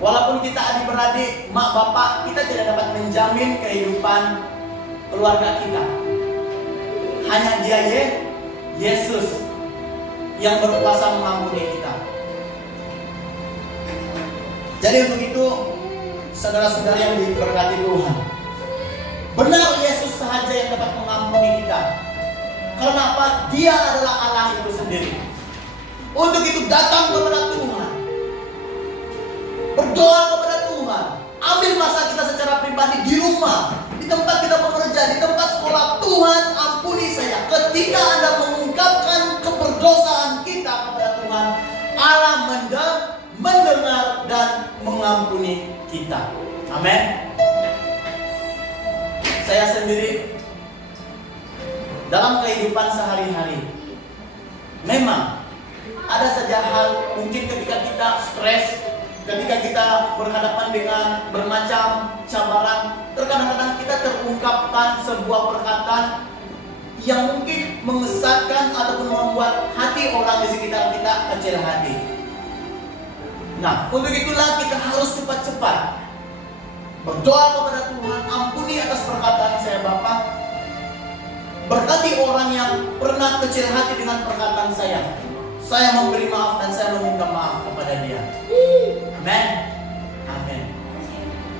Walaupun kita adik-beradik, mak bapak, kita tidak dapat menjamin kehidupan keluarga kita. Hanya Dia Yesus yang berkuasa mengampuni kita. Jadi untuk itu, saudara-saudara yang diberkati Tuhan, benar Yesus sahaja yang dapat mengampuni kita. Karena apa? Dia adalah Allah itu sendiri. Untuk itu datang kepada Tuhan, berdoa kepada Tuhan, ambil masa kita secara pribadi di rumah, di tempat kita bekerja, di tempat sekolah. Tuhan, ampuni saya. Ketika Anda mengungkapkan keberdosaan kita kepada Tuhan, Allah mendengar dan mengampuni kita. Amin. Saya sendiri dalam kehidupan sehari-hari, memang ada saja hal, mungkin ketika kita stres, ketika kita berhadapan dengan bermacam cabaran, terkadang-kadang kita terungkapkan sebuah perkataan yang mungkin mengesatkan ataupun membuat hati orang di sekitar kita kecil hati. Nah, untuk itulah kita harus cepat-cepat berdoa kepada Tuhan, ampuni atas perkataan saya Bapak. Berkati orang yang pernah kecil hati dengan perkataan saya. Saya memberi maaf dan saya meminta maaf kepada dia. Amin. Amin.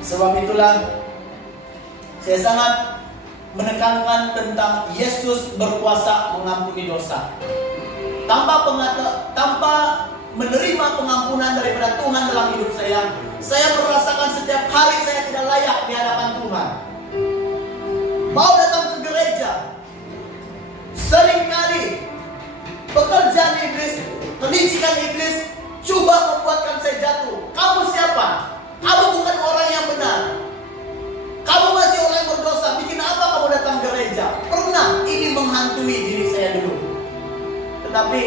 Sebab itulah saya sangat menekankan tentang Yesus berkuasa mengampuni dosa. Tanpa menerima pengampunan daripada Tuhan dalam hidup saya merasakan setiap hari saya tidak layak di hadapan Tuhan. Mau datang ke gereja, seringkali pekerjaan iblis, kelicikan iblis coba membuatkan saya jatuh. Kamu siapa? Kamu bukan orang yang benar. Kamu masih orang yang berdosa. Bikin apa kamu datang ke gereja? Pernah ini menghantui diri saya dulu. Tetapi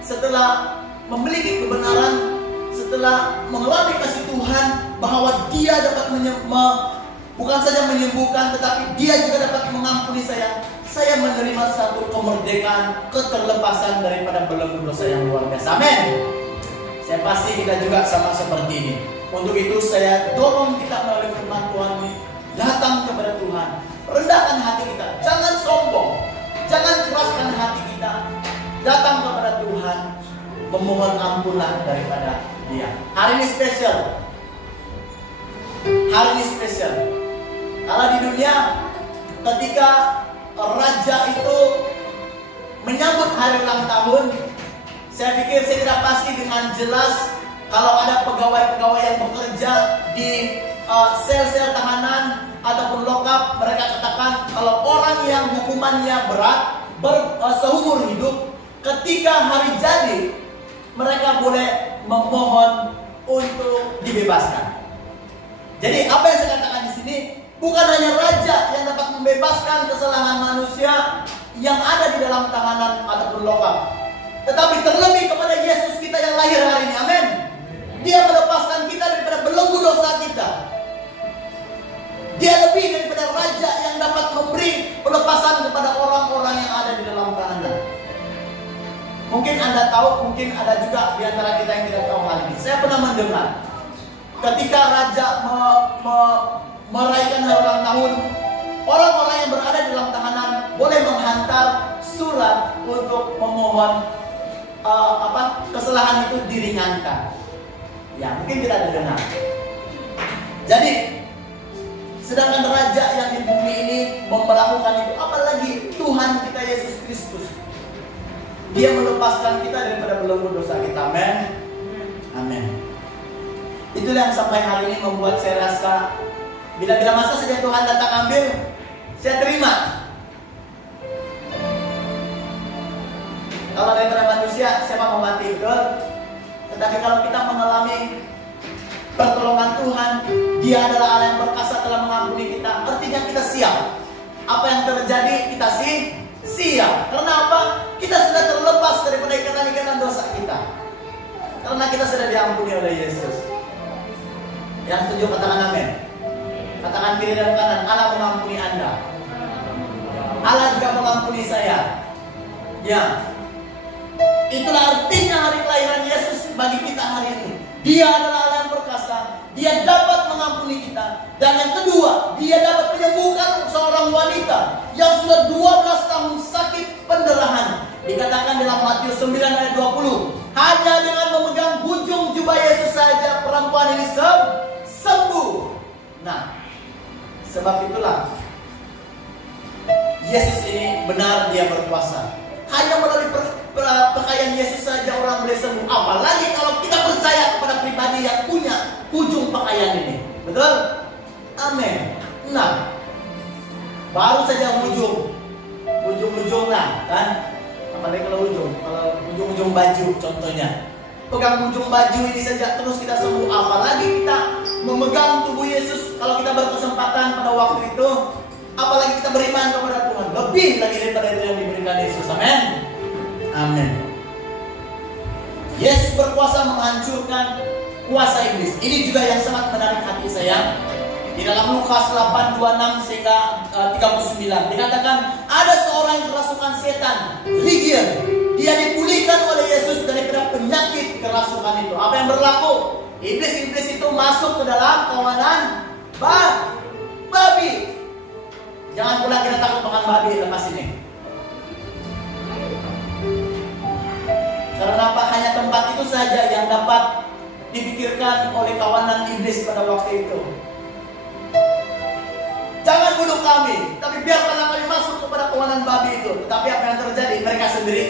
setelah memiliki kebenaran, setelah mengalami kasih Tuhan, bahwa Dia dapat bukan saja menyembuhkan, tetapi Dia juga dapat mengampuni saya menerima satu kemerdekaan, keterlepasan daripada belenggu dosa yang luar biasa. Amin. Saya pasti kita juga sama seperti ini. Untuk itu saya dorong kita melalui firman Tuhan ini, datang kepada Tuhan, rendahkan hati kita, jangan sombong, jangan keraskan hati kita, datang kepada Tuhan, memohon ampunan daripada Dia. Hari ini spesial. Hari ini spesial. Kalau di dunia, ketika raja itu menyambut hari ulang tahun, saya pikir saya tidak pasti dengan jelas kalau ada pegawai-pegawai yang bekerja di sel-sel tahanan ataupun lokap, mereka katakan kalau orang yang hukumannya berat seumur hidup, ketika hari jadi mereka boleh memohon untuk dibebaskan. Jadi apa yang saya katakan di sini, bukan hanya raja yang dapat membebaskan kesalahan manusia yang ada di dalam tahanan ataupun lokap, tetapi terlebih kepada Yesus kita yang lahir hari ini. Amin. Dia melepaskan kita daripada belenggu dosa kita. Dia lebih daripada raja yang dapat memberi pelepasan kepada orang-orang yang ada di dalam tahanan. Mungkin Anda tahu, mungkin ada juga di antara kita yang tidak tahu hal ini. Saya pernah mendengar ketika raja merayakan hari ulang tahun, orang-orang yang berada di dalam tahanan boleh menghantar surat untuk memohon kesalahan itu diringankan. Ya, mungkin tidak ada dengar. Jadi, sedangkan raja yang di bumi ini melakukan itu, apalagi Tuhan kita Yesus Kristus. Dia melepaskan kita daripada belenggu dosa kita. Amin. Amin. Itulah yang sampai hari ini membuat saya rasa bila masa saja Tuhan datang ambil, saya terima. Kalau daripada manusia, siapa mau mati, betul? Tetapi kalau kita mengalami pertolongan Tuhan, Dia adalah Allah yang berkasa telah mengampuni kita. Artinya kita siap. Apa yang terjadi kita siap. Karena apa? Kita sudah terlepas daripada ikatan-ikatan dosa kita. Karena kita sudah diampuni oleh Yesus. Yang setuju katakan amin. Katakan kiri dan kanan, Allah mengampuni Anda. Allah juga mengampuni saya. Ya. Itulah artinya hari kelahiran Yesus bagi kita hari ini. Dia adalah Allah yang perkasa. Dia dapat mengampuni kita. Dan yang kedua, Dia dapat menyembuhkan seorang wanita yang sudah 12 tahun sakit pendarahan. Dikatakan dalam Matius 9 ayat 20, hanya dengan memegang ujung jubah Yesus saja perempuan ini sembuh. Nah, sebab itulah Yesus ini benar, Dia berkuasa. Hanya melalui pakaian Yesus saja orang boleh sembuh. Apalagi kalau kita percaya kepada pribadi yang punya ujung pakaian ini. Betul? Amin. Nah, baru saja ujung lah, kan? Apalagi kalau ujung baju contohnya. Pegang ujung baju ini saja terus kita sembuh. Apalagi kita memegang tubuh Yesus kalau kita berkesempatan pada waktu itu. Apalagi kita beriman kepada Tuhan, lebih lagi daripada itu yang diberikan Yesus. Amin. Amin. Yesus berkuasa menghancurkan kuasa iblis. Ini juga yang sangat menarik hati saya. Di dalam Lukas 8:26 sehingga 39 dikatakan ada seorang yang kerasukan setan, Legion. Dia dipulihkan oleh Yesus daripada penyakit kerasukan itu. Apa yang berlaku? Iblis-iblis itu masuk ke dalam kawanan babi. Jangan pula kita takut makan babi lepas ini. Karena apa? Hanya tempat itu saja yang dapat dipikirkan oleh kawanan iblis pada waktu itu. Jangan bunuh kami, tapi biarkanlah kami masuk kepada kawanan babi itu. Tetapi apa yang terjadi? Mereka sendiri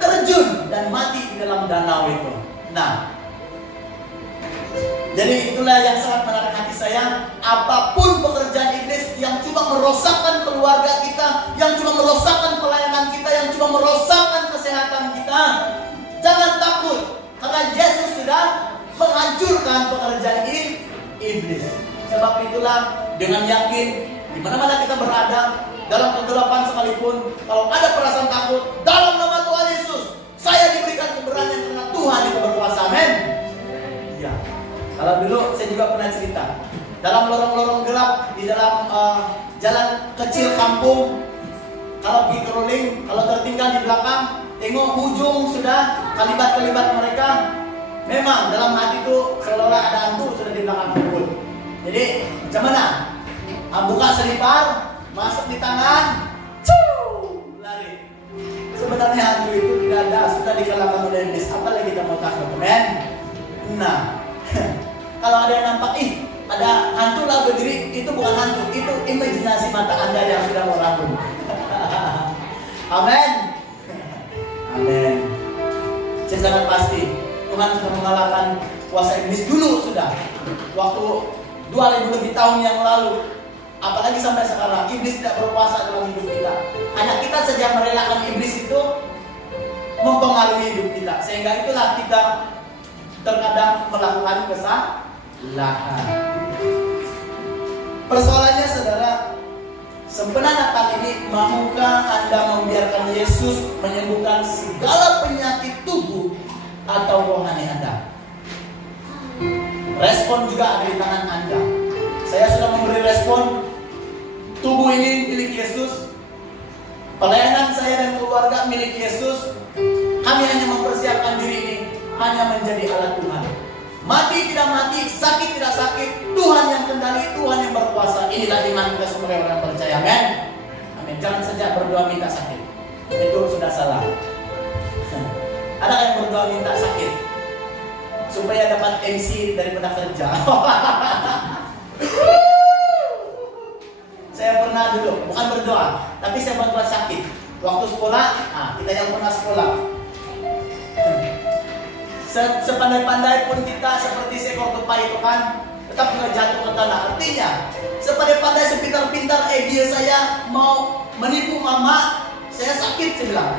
terjun dan mati di dalam danau itu. Nah, jadi itulah yang sangat menarik hati saya. Apapun pekerjaan iblis yang cuma merosakkan keluarga kita, yang cuma merosakkan pelayanan kita, yang cuma merosakkan kesehatan kita, jangan takut. Karena Yesus sudah menghancurkan pekerjaan iblis. Sebab itulah dengan yakin di mana-mana kita berada, dalam kegelapan sekalipun, kalau ada perasaan takut, dalam nama Tuhan Yesus, saya diberikan keberanian karena Tuhan yang berkuasa. Amin. Ya. Kalau dulu saya juga pernah cerita, dalam lorong-lorong gelap di dalam jalan kecil kampung, kalau pergi keliling, kalau tertinggal di belakang, tengok ujung sudah kalibat-kalibat mereka. Memang dalam hati itu seolah-olah ada hantu sudah di belakang kumpul. Jadi macam mana? Buka selipar, masuk di tangan, lari. Sebenarnya hantu itu tidak ada, sudah dikalahkan oleh iblis. Apa lagi kita mau takut, men? Nah, kalau ada yang nampak, ada hantu lah berdiri, itu bukan hantu, itu imajinasi mata Anda yang sudah merabun. Amin. Amin. Saya sangat pasti Tuhan sudah mengalahkan kuasa iblis dulu sudah. Waktu 2000 lebih tahun yang lalu. Apalagi sampai sekarang iblis tidak berkuasa dalam hidup kita. Hanya kita saja merelakan iblis itu mempengaruhi hidup kita. Sehingga itulah kita terkadang melakukan kesalahan. Persoalannya saudara, sebenarnya Natal ini, maukah Anda membiarkan Yesus menyembuhkan segala penyakit tubuh atau rohani Anda? Respon juga ada di tangan Anda. Saya sudah memberi respon, tubuh ini milik Yesus, pelayanan saya dan keluarga milik Yesus. Kami hanya mempersiapkan diri ini hanya menjadi alat Tuhan. Mati tidak mati, sakit tidak sakit, Tuhan yang kendali, Tuhan yang berkuasa. Inilah iman kita sebagai orang percaya. Amin. Amin. Jangan saja berdoa minta sakit, itu sudah salah. Ada yang berdoa minta sakit supaya dapat MC daripada kerja. Saya pernah dulu, bukan berdoa, tapi saya berdoa sakit. Waktu sekolah, kita yang pernah sekolah, sepandai-pandai pun kita seperti seekor tupai itu kan, tetap juga jatuh ke tanah. Artinya, sepandai-pandai, sepintar-pintar dia saya mau menipu mama, saya sakit, saya bilang.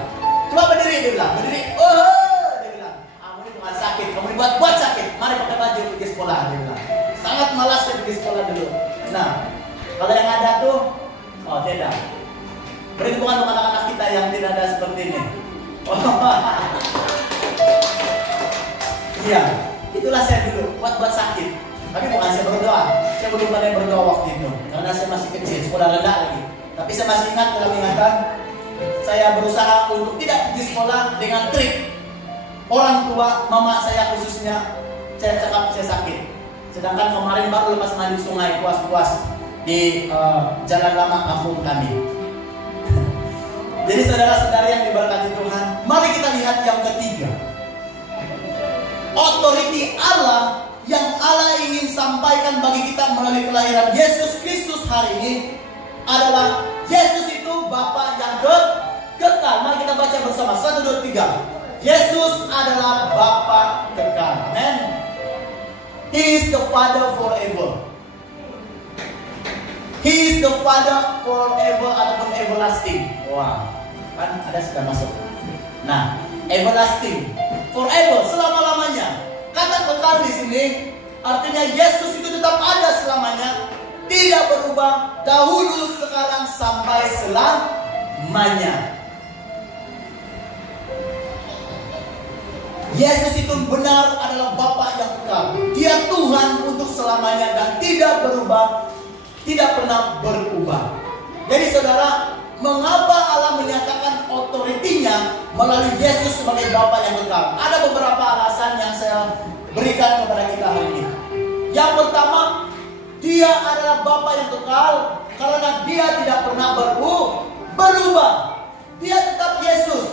Coba berdiri, dia bilang. Berdiri, dia bilang. Kamu ini bukan sakit, kamu ini buat sakit. Mari pakai baju pergi sekolah, dia bilang. Sangat malas saya pergi sekolah dulu. Nah, kalau yang ada tuh, tidak. Berarti bukan untuk anak-anak kita yang tidak ada seperti ini. Iya, itulah saya dulu, buat sakit. Tapi bukan saya berdoa. Saya belum pandai berdoa waktu itu, karena saya masih kecil, sekolah rendah lagi. Tapi saya masih ingat dalam ingatan, saya berusaha untuk tidak pergi sekolah dengan trik. Orang tua, mama saya khususnya, saya cakap saya sakit. Sedangkan kemarin baru lepas mandi sungai puas-puas di jalan lama kampung kami. Jadi saudara-saudara yang diberkati Tuhan, mari kita lihat yang ketiga. Otoriti Allah yang Allah ingin sampaikan bagi kita melalui kelahiran Yesus Kristus hari ini adalah Yesus itu Bapa yang kekal. Mari kita baca bersama 1, 2, 3. Yesus adalah Bapa kekal. Amen. He is the Father forever. He is the Father forever ataupun everlasting. Wah, kan ada sudah masuk. Nah, everlasting, forever, selama-lamanya. Kata kekal di sini artinya Yesus itu tetap ada selamanya, tidak berubah, dahulu, sekarang, sampai selamanya. Yesus itu benar adalah Bapa yang kekal. Dia Tuhan untuk selamanya dan tidak berubah, tidak pernah berubah. Jadi saudara, mengapa Allah menyatakan otoritinya melalui Yesus sebagai Bapa yang kekal? Ada beberapa alasan yang saya berikan kepada kita hari ini. Yang pertama, Dia adalah Bapa yang kekal karena Dia tidak pernah berubah. Dia tetap Yesus.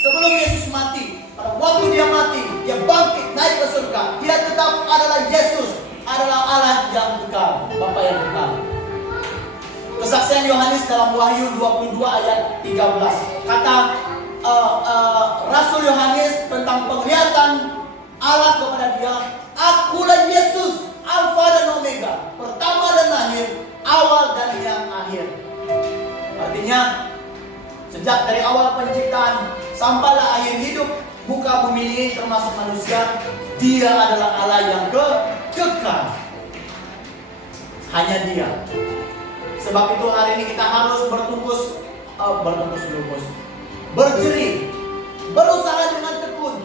Sebelum Yesus mati, pada waktu Dia mati, Dia bangkit naik ke surga. Dia tetap adalah Yesus, adalah Allah yang kekal, Bapa yang kekal. Kesaksian Yohanes dalam Wahyu 22 ayat 13. Kata Rasul Yohanes tentang penglihatan Allah kepada dia, Akulah Yesus, Alfa dan Omega, pertama dan akhir, awal dan yang akhir. Artinya, sejak dari awal penciptaan sampailah akhir hidup muka bumi ini termasuk manusia, Dia adalah Allah yang kekal. Hanya Dia. Sebab itu hari ini kita harus berjerih, berusaha dengan tekun,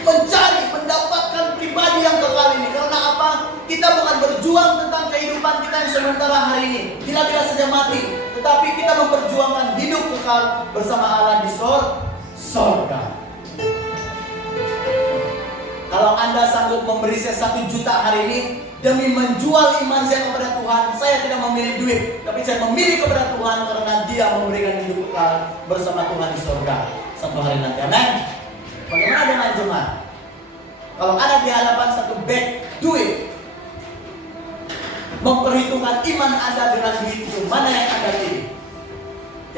mencari, mendapatkan pribadi yang kekal ini. Karena apa? Kita bukan berjuang tentang kehidupan kita yang sementara hari ini, bila-bila saja mati, tetapi kita memperjuangkan hidup kekal bersama Allah di sorga. Kalau Anda sanggup memberi saya 1 juta hari ini demi menjual iman saya kepada Tuhan, saya tidak memilih duit, tapi saya memilih kepada Tuhan karena Dia memberikan hidup kekal bersama Tuhan di surga satu hari nanti. Amin. Bagaimana dengan jemaat? Kalau ada di hadapan satu bag duit, memperhitungkan iman Anda dengan duit itu, mana yang Anda pilih?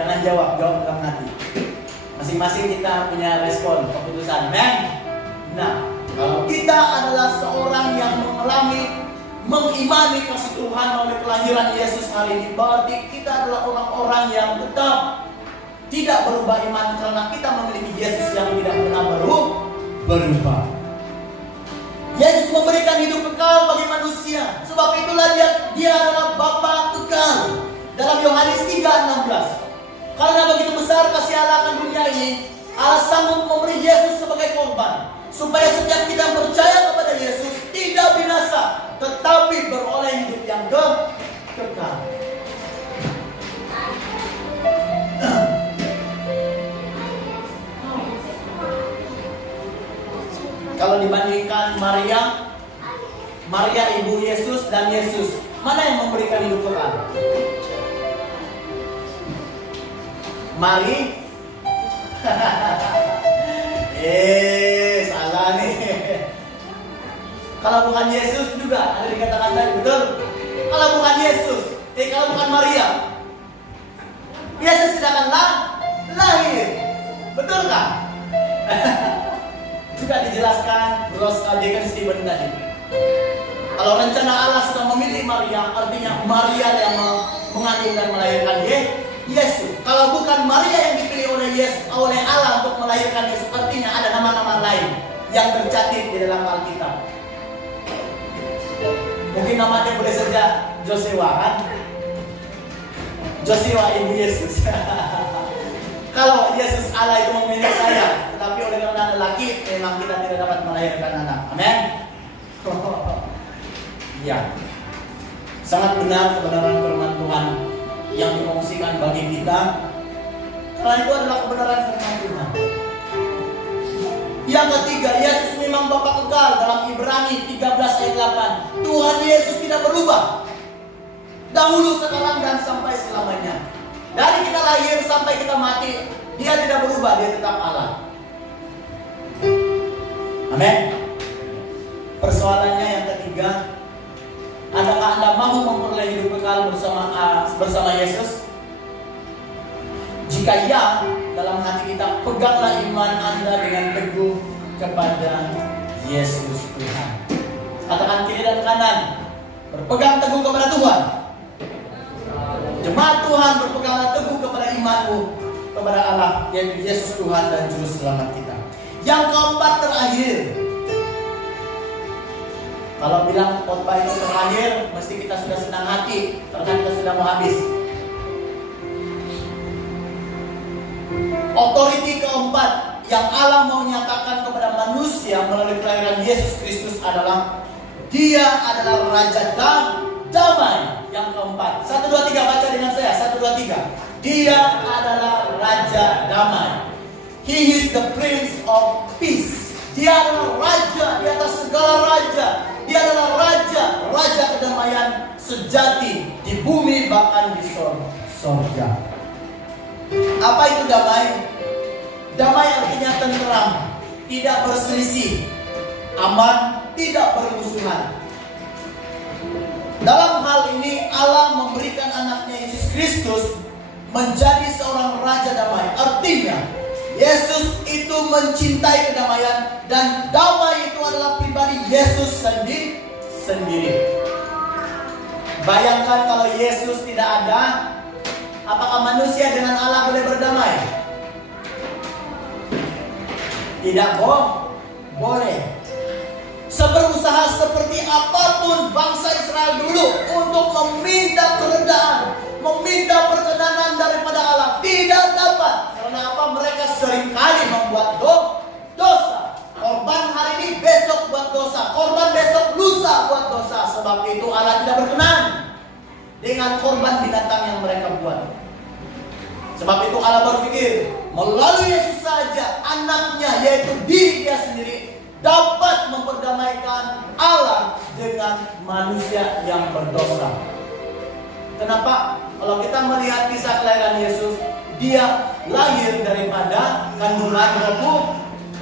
Jangan jawab dalam hati. Masing-masing kita punya respon, keputusan. Amen. Nah, kalau kita adalah seorang yang mengimani kasih Tuhan oleh kelahiran Yesus hari ini, berarti kita adalah orang-orang yang tetap tidak berubah iman karena kita memiliki Yesus yang tidak pernah berubah. Yesus memberikan hidup kekal bagi manusia. Sebab itulah dia adalah Bapa kekal. Dalam Yohanes 3:16. Karena begitu besar kasih Allah akan dunia ini, Allah sanggup memberi Yesus sebagai korban, supaya setiap kita yang percaya kepada Yesus tidak binasa, tetapi beroleh hidup yang kekal. Kalau dibandingkan Maria ibu Yesus dan Yesus, mana yang memberikan hidup kekal? Mari. Salah nih. Kalau bukan Yesus juga ada dikatakan tadi, betul? Kalau bukan Yesus, kalau bukan Maria, Yesus tidak akan lahir, betul kan? Juga dijelaskan Bros Deacon Stephen tadi. Kalau rencana Allah sudah memilih Maria, artinya Maria yang mengandung dan melahirkan Yesus. Kalau bukan Maria yang dipilih oleh Allah untuk melahirkan Yesus, artinya ada nama-nama lain yang tercatat di dalam Alkitab. Mungkin namanya boleh saja Joshua kan? Joshua ibu Yesus. Kalau Yesus Allah itu memilih saya, tetapi oleh karena lelaki memang kita tidak dapat melahirkan anak. Amin. Ya, sangat benar kebenaran firman Tuhan yang dikongsikan bagi kita, karena itu adalah kebenaran firman Tuhan. Yang ketiga, Yesus memang Bapa kekal. Dalam Ibrani 13:8, Tuhan Yesus tidak berubah, dahulu, sekarang, dan sampai selamanya. Dari kita lahir sampai kita mati, Dia tidak berubah, Dia tetap Allah. Amin. Persoalannya yang ketiga, adakah Anda mau memperoleh hidup kekal bersama Yesus? Jika ya, dalam hati kita peganglah iman Anda dengan teguh kepada Yesus Tuhan. Katakan kiri dan kanan, berpegang teguh kepada Tuhan. Jemaat Tuhan, berpeganglah teguh kepada imanmu kepada Allah, yaitu Yesus Tuhan dan Juru Selamat kita. Yang keempat terakhir, kalau bilang khotbah itu terakhir, mesti kita sudah senang hati karena kita sudah mau habis. Otoriti keempat yang Allah mau nyatakan kepada manusia melalui kelahiran Yesus Kristus adalah Dia adalah Raja damai. Yang keempat, 1, 2, 3, baca dengan saya. 1, 2, 3. Dia adalah Raja damai. He is the Prince of Peace. Dia adalah Raja di atas segala raja. Dia adalah Raja kedamaian sejati di bumi bahkan di sorga. Apa itu damai? Damai artinya tenteram, tidak berselisih, aman, tidak bermusuhan. Dalam hal ini Allah memberikan anaknya Yesus Kristus menjadi seorang Raja damai. Artinya Yesus itu mencintai kedamaian, dan damai itu adalah pribadi Yesus sendiri. Bayangkan kalau Yesus tidak ada, apakah manusia dengan Allah boleh berdamai? Tidak boleh. Seberusaha seperti apapun bangsa Israel dulu untuk meminta keredaan, meminta perkenanan daripada Allah, tidak dapat. Karena apa? Mereka seringkali membuat dosa. Korban hari ini, besok buat dosa. Korban besok, lusa buat dosa. Sebab itu Allah tidak berkenan dengan korban binatang yang mereka buat. Sebab itu Allah berpikir melalui Yesus saja, anaknya, yaitu diri Dia sendiri, dapat memperdamaikan Allah dengan manusia yang berdosa. Kenapa? Kalau kita melihat kisah kelahiran Yesus, Dia lahir daripada kandungan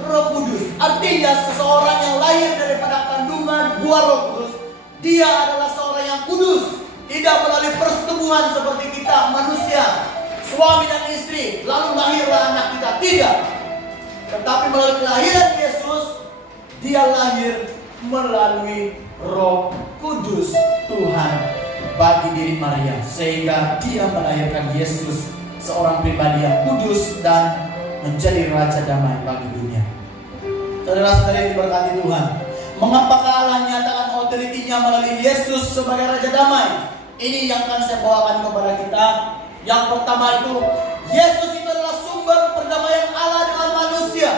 Roh Kudus. Artinya seseorang yang lahir daripada kandungan buah Roh Kudus, dia adalah seorang yang kudus, tidak melalui persetubuhan seperti kita manusia. suami dan istri, lalu lahirlah anak kita. Tidak. Tetapi melalui kelahiran Yesus, dia lahir melalui Roh Kudus Tuhan bagi diri Maria, sehingga dia melahirkan Yesus, seorang pribadi yang kudus dan menjadi raja damai bagi dunia. Saudara-saudara yang diberkati Tuhan, mengapakah Allah nyatakan otoritinya melalui Yesus sebagai raja damai? Ini yang akan saya bawakan kepada kita. Yang pertama itu, Yesus itu adalah sumber perdamaian Allah dengan manusia.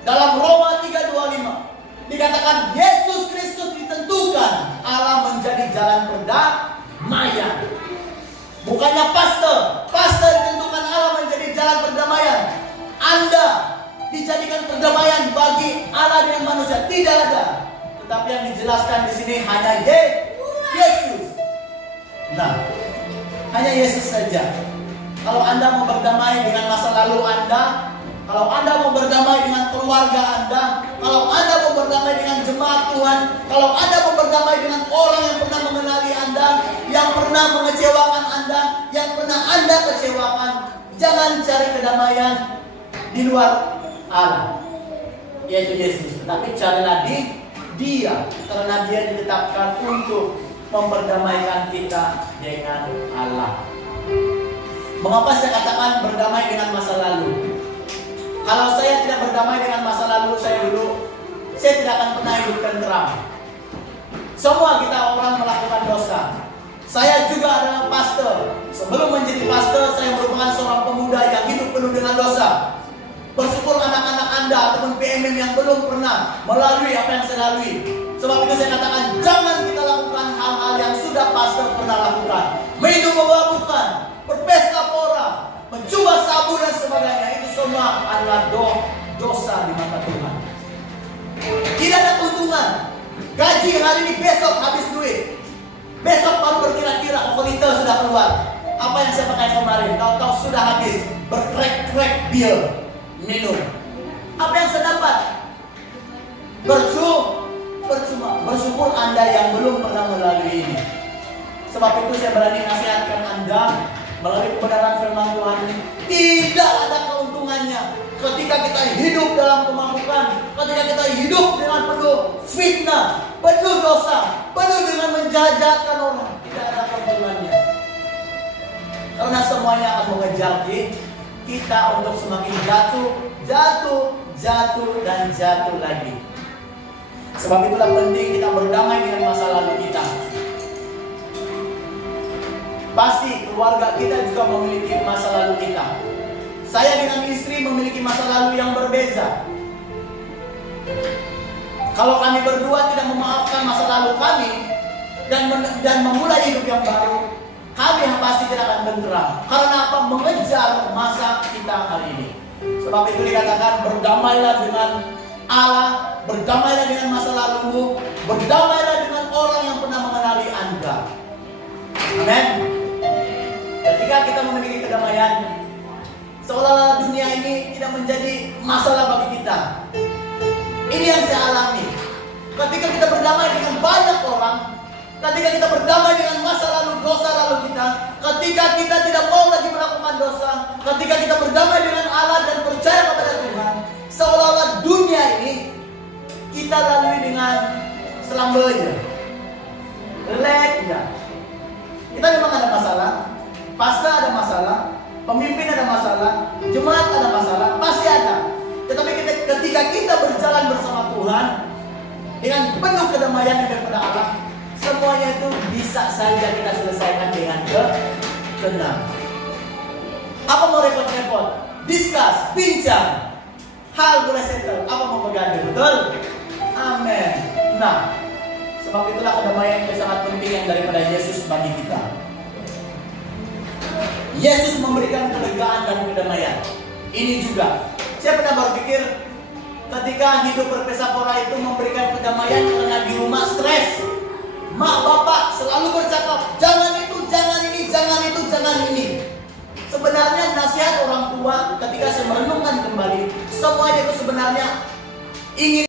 Dalam Roma 3:25 dikatakan Yesus Kristus ditentukan Allah menjadi jalan perdamaian. Bukannya pastor ditentukan Allah menjadi jalan perdamaian. Anda dijadikan perdamaian bagi Allah dengan manusia, tidak ada. Tetapi yang dijelaskan di sini hanya Yesus. Nah, hanya Yesus saja. Kalau Anda mau berdamai dengan masa lalu Anda, kalau Anda mau berdamai dengan keluarga Anda, kalau Anda mau berdamai dengan jemaat Tuhan, kalau Anda mau berdamai dengan orang yang pernah mengenali Anda, yang pernah mengecewakan Anda, yang pernah Anda kecewakan, jangan cari kedamaian di luar Allah, yaitu Yesus. Tetapi carilah Dia, karena Dia ditetapkan untuk memperdamaikan kita dengan Allah. Mengapa saya katakan berdamai dengan masa lalu? Kalau saya tidak berdamai dengan masa lalu saya dulu, saya tidak akan pernah hidup tenteram. Semua kita orang melakukan dosa. Saya juga adalah pastor. Sebelum menjadi pastor, saya merupakan seorang pemuda yang hidup penuh dengan dosa. Bersyukur anak-anak Anda ataupun PMM yang belum pernah melalui apa yang saya lalui. Sebab itu saya katakan, jangan kita lakukan hal-hal yang sudah pastor pernah lakukan. Minum mabuk-mabukan, berpesta pora, mencoba sabu dan sebagainya. Itu semua adalah dosa di mata Tuhan. Tidak ada keuntungan. Gaji hari ini, besok habis duit. Besok baru berkira-kira okoliter sudah keluar. Apa yang saya pakai kemarin, tahu-tahu sudah habis. Berkrek-krek bil, minum. Apa yang saya dapat? Percuma. Bersyukur Anda yang belum pernah melalui ini. Sebab itu saya berani nasihatkan Anda melalui kebenaran firman Tuhan. Tidak ada keuntungannya ketika kita hidup dalam kemampuan, ketika kita hidup dengan penuh fitnah, penuh dosa, penuh dengan menjajatkan orang. Tidak ada keuntungannya. Karena semuanya akan mengejar kita untuk semakin jatuh dan jatuh lagi. Sebab itulah penting kita berdamai dengan masa lalu kita. Pasti keluarga kita juga memiliki masa lalu kita. Saya dengan istri memiliki masa lalu yang berbeza. Kalau kami berdua tidak memaafkan masa lalu kami dan memulai hidup yang baru, kami yang pasti tidak akan tenteram. Karena apa? Mengejar masa kita hari ini. Sebab itu dikatakan berdamailah dengan Allah, berdamailah dengan masa lalumu, berdamailah dengan orang yang pernah mengenali Anda. Amin. Ketika kita memiliki kedamaian, seolah-olah dunia ini tidak menjadi masalah bagi kita. Ini yang saya alami. Ketika kita berdamai dengan banyak orang, ketika kita berdamai dengan masa lalu, dosa lalu kita, ketika kita tidak mau lagi melakukan dosa, ketika kita berdamai dengan Allah dan percaya kepada Tuhan, seolah-olah dunia ini kita lalui dengan selambanya, relax. Kita memang ada masalah, pastor ada masalah, pemimpin ada masalah, jemaat ada masalah, pasti ada. Tetapi ketika kita berjalan bersama Tuhan dengan penuh kedamaian daripada Allah, semuanya itu bisa saja kita selesaikan dengan tenang. Apa mau repot-repot? Discuss, bincang. Hal boleh settle. Apa mau berganti? Betul? Amin. Nah, sebab itulah kedamaian itu sangat penting yang daripada Yesus bagi kita. Yesus memberikan kelegaan dan kedamaian. Ini juga. Saya pernah berpikir ketika hidup berpesta pora itu memberikan kedamaian karena di rumah stres. Mak bapak selalu bercakap, jangan itu, jangan ini, jangan itu, jangan ini. Sebenarnya nasihat orang tua ketika saya merenungkan kembali, semuanya itu sebenarnya ingin